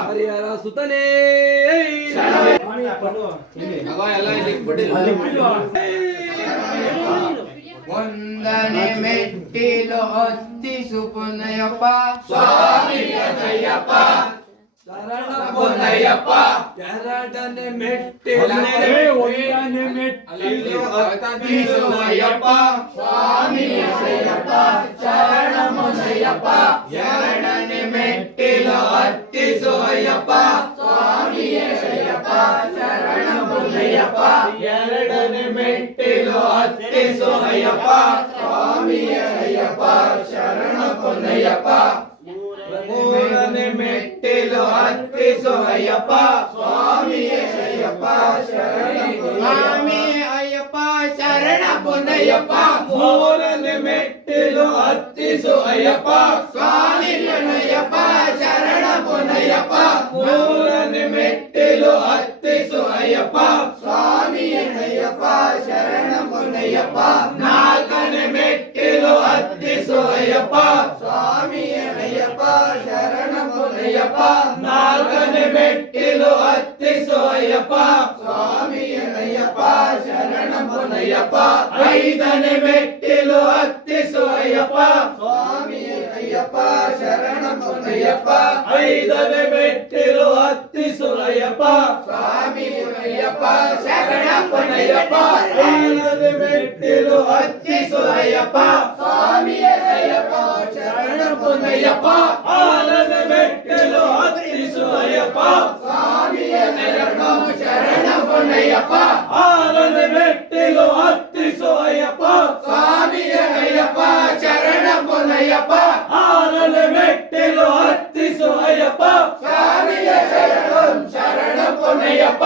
ಹರಿಹರ ಸುತನೇ ಒಂದನೆ ಮೆಟ್ಟಿಲು ಹತ್ತಿಸು ಪುನಯಪ್ಪ ಸ್ವಾಮಿಯಪ್ಪ ಶರಣ ಪುನಯಪ್ಪ ಎರಡನೆ ಮೆಟ್ಟಿಲು ಹತ್ತಿಸು ಅಯ್ಯಪ್ಪ ಸ್ವಾಮಿಯಪ್ಪ ಶರಣ ಪುನಯಪ್ಪ ಎರಡನೆ ಮೆಟ್ಟಿಲು ಹತ್ತಿಸು ಅಯ್ಯಪ್ಪ ಸ್ವಾಮಿಯಪ್ಪ ಶರಣ ಪುನಯಪ್ಪ ಎರಡನೆ ಮೆಟ್ಟಿಲು ಹತ್ತಿಸು ಅಯ್ಯಪ್ಪ ಸ್ವಾಮಿಯಪ್ಪ ಶರಣ ಪುನಯಪ್ಪ ಮೂರನೆ ಮೆಟ್ಟಿಲು ಹತ್ತಿಸು ಅಯ್ಯಪ್ಪ ಸ್ವಾಮಿಯಪ್ಪ ಶರಣ ಸ್ವಾಮಿ ಅಯ್ಯಪ್ಪ ಶರಣ ಪುನಯಪ್ಪ ಮೂರನೆ ಮೆಟ್ಟಿಲು ಹತ್ತಿಸು ಅಯ್ಯಪ್ಪ ಸ್ವಾಮಿ ಅಯ್ಯಪ್ಪ ಶರಣ ಪುನಯಪ್ಪ ಮೂರನೆ ಮೆಟ್ಟಿಲು ಹತ್ತಿಸು ಅಯ್ಯಪ್ಪ ಸ್ವಾಮಿ ಅಯ್ಯಪ್ಪ ಶರಣ ಪುನಯಪ್ಪ ನಾಲ್ಕನೆ ಮೆಟ್ಟಿಲು ಹತ್ತಿಸು ಅಯ್ಯಪ್ಪ ಸ್ವಾಮಿ ಅಯ್ಯಪ್ಪ ಶರಣ ಪುನಯಪ್ಪ ನಾಲ್ಕನೆ ಮೆಟ್ಟಿಲು ಹತ್ತಿಸು ಅಯ್ಯಪ್ಪ ಸ್ವಾಮಿ ಅಯ್ಯಪ್ಪ ಶರಣ ಪುನಯಪ್ಪ ಐದನೆ ಮೆಟ್ಟಿಲು ಹತ್ತಿಸು ಅಯ್ಯಪ್ಪ ಸ್ವಾಮಿ ಅಯ್ಯಪ್ಪ ಶರಣ ಪುನಯಪ್ಪ ಐದನೆ ಮೆಟ್ಟಿಲು ಹತ್ತಿಸು ಅಯ್ಯಪ್ಪ ಸ್ವಾಮಿ ಅಯ್ಯಪ್ಪ ಶರಣ ಪುನಯಪ್ಪ ಐದನೆ ಮೆಟ್ಟಿಲು ಹತ್ತಿಸು ಅಯ್ಯಪ್ಪ ಸ್ವಾಮಿ ಅಯ್ಯಪ್ಪ ಶರಣ ಪುನಯಪ್ಪ ಆರನೆ ಮೆಟ್ಟಿಲು ಹತ್ತಿಸು ಅಯ್ಯಪ್ಪ ಸ್ವಾಮಿ ಅಯ್ಯಪ್ಪ ಶರಣ ಪುನಯಪ್ಪ ಆರನೆ ಮೆಟ್ಟಿಲು ಹತ್ತಿಸು ಅಯ್ಯಪ್ಪ ಸ್ವಾಮಿ ಅಯ್ಯಪ್ಪ ಶರಣ ಪುನಯಪ್ಪ ಆರನೆ ಮೆಟ್ಟಿಲು ಹತ್ತಿಸು ಅಯ್ಯಪ್ಪ ಸ್ವಾಮಿ ಶರಣ ಪುನಯಪ್ಪ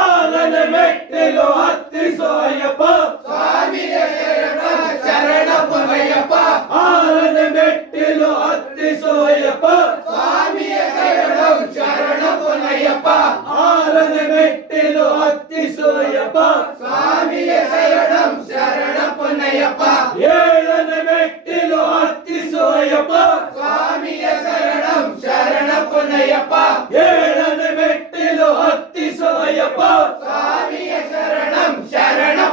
ಆರನೆ ಮೆಟ್ಟಿಲು ಹತ್ತಿಸು ಅಯ್ಯಪ್ಪ ಸ್ವಾಮಿ ಶರಣ ಪುನಯಪ್ಪ ಆರನೆ ಮೆಟ್ಟಿಲು ಹತ್ತಿಸು ಅಯ್ಯಪ್ಪ ಸ್ವಾಮಿ ಶರಣ ಪುನಯಪ್ಪ ಆರನೆ ಮೆಟ್ಟಿಲು ಹತ್ತಿಸು ಅಯ್ಯಪ್ಪ ಸ್ವಾಮಿ ಶರಣ ಪುನಯಪ್ಪ ಏಳನೆ ಮೆಟ್ಟಿಲು ಹತ್ತಿಸು ಅಯ್ಯಪ್ಪ ಸ್ವಾಮಿ ಶರಣ ಪುನಯಪ್ಪ ಏಳನೆ ಮೆಟ್ಟಿಲು ಹತ್ತಿಸು ಅಯ್ಯಪ್ಪ ಸ್ವಾಮಿ ಶರಣ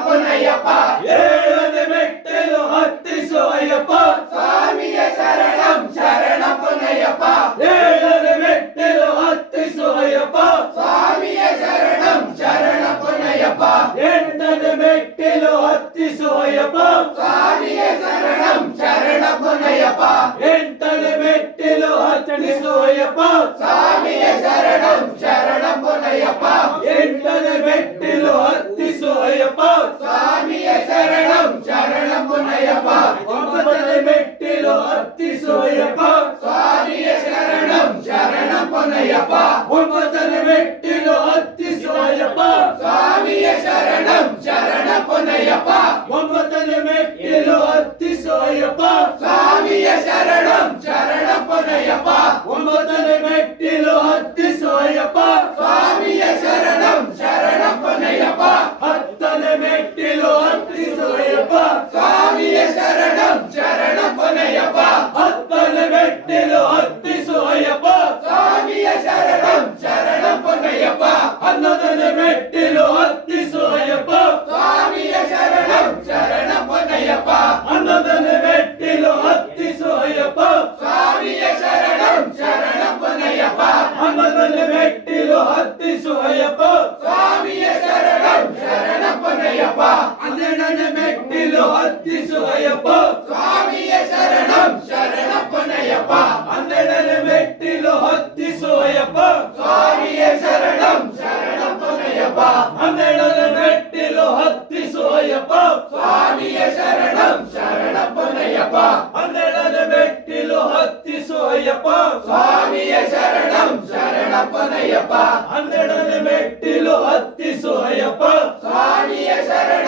ಪುನಯಪ್ಪ ಏಳನೆ ಮೆಟ್ಟಿಲು ಹತ್ತಿಸು ಅಯ್ಯಪ್ಪ ಸ್ವಾಮಿ ಶರಣ ಪುನಯಪ್ಪ ಏಳನೆ ಮೆಟ್ಟಿಲು ಹತ್ತಿಸು ಅಯ್ಯಪ್ಪ ಸ್ವಾಮಿ ಶರಣ ಪುನಯಪ್ಪ ಎಂಟನೆ ಮೆಟ್ಟಿಲು ಹತ್ತಿಸು ಅಯ್ಯಪ್ಪ ಸ್ವಾಮಿ ಶರಣ ಪುನಯಪ್ಪ ಎಂಟನೆ ಮೆಟ್ಟಿಲು ಹತ್ತಿಸು ಅಯ್ಯಪ್ಪ ಸ್ವಾಮಿ ಶರಣ ಪುನಯಪ್ಪ ಎಂಟನೆ ಮೆಟ್ಟಿಲು ಹತ್ತಿಸು ಅಯ್ಯಪ್ಪ ಸ್ವಾಮಿ ಶರಣ ಪುನಯಪ್ಪ ಒಂಬತ್ತನೆ ಮೆಟ್ಟಿಲು ಹತ್ತಿಸು ಅಯ್ಯಪ್ಪ ಸ್ವಾಮಿ ಶರಣ ಪುನಯಪ್ಪ ಒಂಬತ್ತನೆ ಮೆಟ್ಟಿಲು ಹತ್ತಿಸು ಅಯ್ಯಪ್ಪ ಸ್ವಾಮಿ ಶರಣ ಪುನಯಪ್ಪ ಒಂಬತ್ತನೆ ಮೆಟ್ಟಿಲು ಹತ್ತಿಸು ಅಯ್ಯಪ್ಪ ಸ್ವಾಮಿ ಶರಣ ಪುನಯಪ್ಪ ಒಂಬತ್ತನೆ ಮೆಟ್ಟಿಲು ಹತ್ತಿಸು ಅಯ್ಯಪ್ಪ ಸ್ವಾಮಿ ಶರಣ ಪುನಯಪ್ಪ ಹತ್ತನೆ ಮೆಟ್ಟಿಲು ಹತ್ತಿಸು ಅಯ್ಯಪ್ಪ ಸ್ವಾಮಿ ಶರಣ ಪುನಯಪ್ಪ ಹತ್ತನೆ ಮೆಟ್ಟಿಲು ಹತ್ತಿಸು ಅಯ್ಯಪ್ಪ ಸ್ವಾಮಿ ಶರಣ ಪುನಯಪ್ಪ ಹನ್ನೊಂದನೆ ಮೆಟ್ಟಿಲು ಹತ್ತಿಸು ಅಯ್ಯಪ್ಪ ಸ್ವಾಮಿ ಶರಣ ಪುನಯಪ್ಪ ಹನ್ನೊಂದನೆ ಮೆಟ್ಟಿಲು ಹತ್ತಿಸು ಅಯ್ಯಪ್ಪ ಸ್ವಾಮಿ ಶರಣ ಪುನಯಪ್ಪ ಹನ್ನೊಂದನೆ ಮೆಟ್ಟಿಲು ಹತ್ತಿಸು ಅಯ್ಯಪ್ಪ ಸ್ವಾಮಿ ಶರಣ ಪುನಯಪ್ಪ ಹನ್ನೆರಡನೆ ಮೆಟ್ಟಿಲು ಹತ್ತಿಸು ಅಯ್ಯಪ್ಪ ಸ್ವಾಮಿ ಶರಣ ಪುನಯಪ್ಪ ಹನ್ನೆರಡನೆ ಮೆಟ್ಟಿಲು ಹತ್ತಿಸು ಅಯ್ಯಪ್ಪ ಸ್ವಾಮಿ ಶರಣ ಪುನಯಪ್ಪ ಹನ್ನೆರಡನೆ ಮೆಟ್ಟಿಲು ಹತ್ತಿಸು ಅಯ್ಯಪ್ಪ ಸ್ವಾಮಿ ಶರಣ ಪುನಯಪ್ಪ ಹನ್ನೆರಡನೆ ಮೆಟ್ಟಿಲು ಹತ್ತಿಸು ಅಯ್ಯಪ್ಪ ಸ್ವಾಮಿ ಶರಣ ಪುನಯಪ್ಪ ಹನ್ನೆರಡನೆ ಮೆಟ್ಟಿಲು ಹತ್ತಿಸು ಅಯ್ಯಪ್ಪ ಸ್ವಾಮಿ ಶರಣ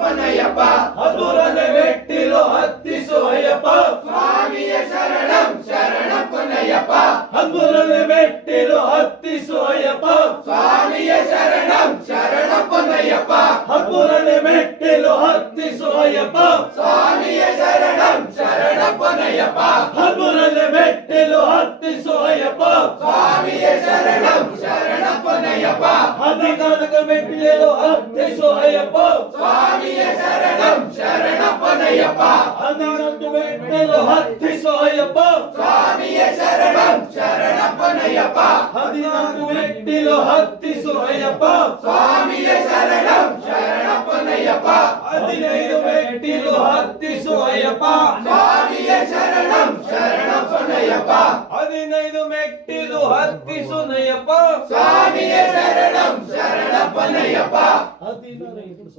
ಪುನಯಪ್ಪ ಹದಿಮೂರನೆ ಮೆಟ್ಟಿಲು ಹತ್ತಿಸು ಅಯ್ಯಪ್ಪ ಸ್ವಾಮಿ ಶರಣ ಪುನಯಪ್ಪ ಹದಿಮೂರನೆ ಮೆಟ್ಟಿಲು ಹತ್ತಿಸು ಅಯ್ಯಪ್ಪ ಸ್ವಾಮಿ ಶರಣ ಪುನಯಪ್ಪ ಹದಿಮೂರನೆ ಮೆಟ್ಟಿಲು ಹತ್ತಿಸು ಅಯ್ಯಪ್ಪ ಸ್ವಾಮಿ ಶರಣ ಪುನಯಪ್ಪ ಹದಿಮೂರನೆ ಮೆಟ್ಟಿಲು 14 ಮೆಟ್ಟಿಲು ಹತ್ತಿಸು ಅಯ್ಯಪ್ಪ ಸ್ವಾಮಿಯೇ ಶರಣಂ ಶರಣಪ್ಪನಯ್ಯಪ್ಪ 11 ಮೆಟ್ಟಿಲು ಹತ್ತಿಸು ಅಯ್ಯಪ್ಪ ಸ್ವಾಮಿಯೇ ಶರಣಂ ಶರಣಪ್ಪನಯ್ಯಪ್ಪ 14 ಮೆಟ್ಟಿಲು ಹತ್ತಿಸು ಅಯ್ಯಪ್ಪ ಸ್ವಾಮಿಯೇ ಶರಣಂ ಶರಣಪ್ಪನಯ್ಯಪ್ಪ 15 ಮೆಟ್ಟಿಲು ಹತ್ತಿಸು ಅಯ್ಯಪ್ಪ ಸ್ವಾಮಿಯೇ ಶರಣಂ ಶರಣಪ್ಪನಯ್ಯಪ್ಪ 15 ಮೆಟ್ಟಿಲು ಹತ್ತಿಸು ನಯ್ಯಪ್ಪ ಸ್ವಾಮಿಯೇ ಶರಣಂ ಶರಣಪ್ಪನಯ್ಯಪ್ಪ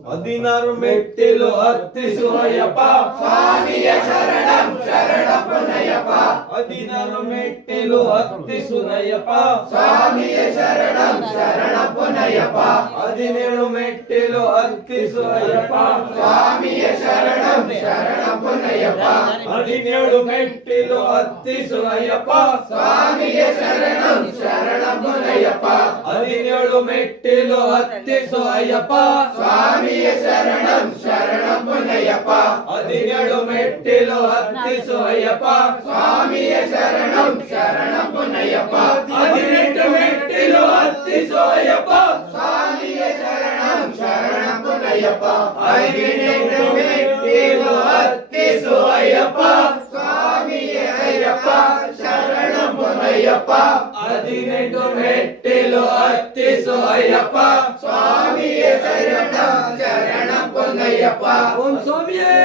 16 ಮೆಟ್ಟಿಲು ಹತ್ತಿಸು ಅಯ್ಯಪ್ಪ ಸ್ವಾಮಿಯೇ ಶರಣಂ ಶರಣಪ್ಪನಯ್ಯಪ್ಪ 16 ಮೆಟ್ಟಿಲು ಹತ್ತಿಸು ನಯ್ಯಪ್ಪ ಸ್ವಾಮಿಯೇ ಶರಣಂ ಶರಣಪ್ಪನಯ್ಯಪ್ಪ 17 ಮೆಟ್ಟಿಲು ಹತ್ತಿಸು ಅಯ್ಯಪ್ಪ ಸ್ವಾಮಿಯೇ ಶರಣಂ ಶರಣಪ್ಪನಯ್ಯಪ್ಪ 17 ಮೆಟ್ಟಿಲು ಹತ್ತಿಸು ಅಯ್ಯಪ್ಪ ಸ್ವಾಮಿಯೇ ಶರಣಂ ಶರಣಪ್ಪನಯ್ಯಪ್ಪ 17 ಮೆಟ್ಟಿಲು ಹತ್ತಿಸು ಅಯ್ಯಪ್ಪ ಸ್ವಾಮಿಯೇ ಶರಣಂ ಶರಣಪ್ಪನಯ್ಯಪ್ಪ 17 ಮೆಟ್ಟಿಲು ಹತ್ತಿಸು ಅಯ್ಯಪ್ಪ ಸ್ವಾಮಿಯೇ ಶರಣಂ ಶರಣಪ್ಪನಯ್ಯಪ್ಪ 18 ಮೆಟ್ಟಿಲು ಹತ್ತಿಸು ಅಯ್ಯಪ್ಪ ಸ್ವಾಮಿಯೇ ಶರಣಂ ಶರಣಪ್ಪನಯ್ಯಪ್ಪ 18 ಮೆಟ್ಟಿಲು ಹತ್ತಿಸು ಅಯ್ಯಪ್ಪ ಸ್ವಾಮಿಯೇ ಅಯ್ಯಪ್ಪ ಶರಣಪ್ಪನಯ್ಯಪ್ಪ 18 ಮೆಟ್ಟಿಲು ಹತ್ತಿಸು ಅಯ್ಯಪ್ಪ ಸ್ವಾಮಿಯೇ ಶರಣಂ ಶರಣಪ್ಪನಯ್ಯಪ್ಪ ಓಂ ಸ್ವಾಮಿಯೇ